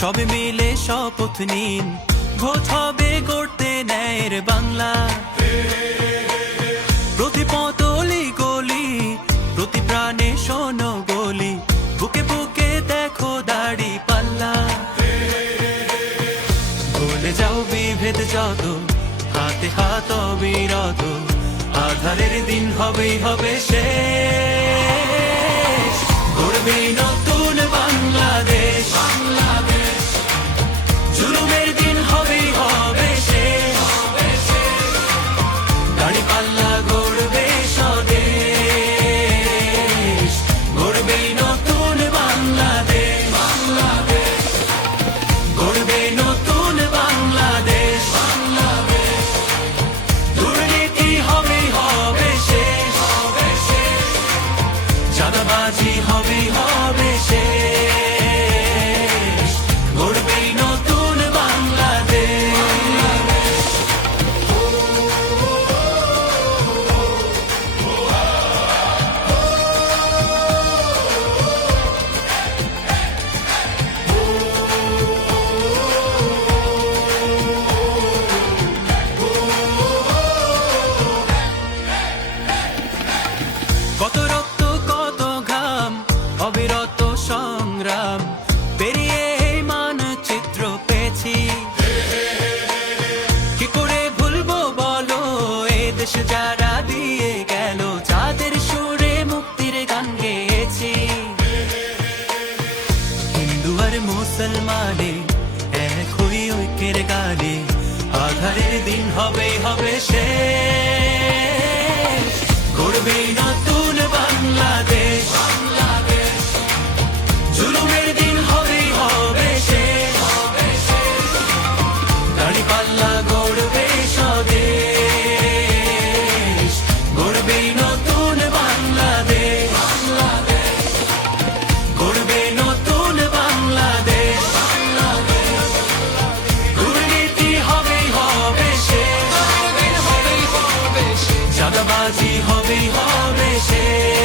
সবে মিলে শপথ নিন, ভোট হবে গড়তে ন্যায়ের বাংলা। প্রতি পতলি গলি, প্রতি প্রাণে শোনো বলি, বুকে বুকে দেখো দাড়ি পাল্লা। ভুলে যাও বিভেদ যত, হাতে হাত অবিরত, আধারের দিন হবেই হবে শেষ। গড়বেই নতুন বাংলাদেশ, জুলুমের দিন হবেই হবে শেষ। দাড়ি পাল্লা গড়বে স্বদেশ, গড়বেই নতুন বাংলাদেশ, গড়বে নতুন বাংলাদেশ। দুর্নীতি হবেই হবে শেষ, চাঁদাবাজি হবেই হবে শেষ, গড়বেই নতুন বাংলাদেশ। কত রক্ত কত ঘাম, অবিরত সংগ্রাম পেরিয়ে এই মানচিত্র পেয়েছি। কি করে ভুলবো বলো এ দেশ যারা দিয়ে গেল, যাদের সুরে মুক্তির গান গেয়েছি। হিন্দু আর মুসলমানে এক হই ঐক্যের গানে, আধারের দিন হবেই হবে শেষ। গড়বেই নতুন বাংলাদেশ, জুলুমের দিন হবেই হবে শেষ। দাড়ি পাল্লা গড়বে স্বদেশ, গড়বেই নতুন বাংলাদেশ, গড়বে নতুন বাংলাদেশ। দুর্নীতি হবেই হবে শেষ, চাঁদাবাজি হবেই হবে শেষ।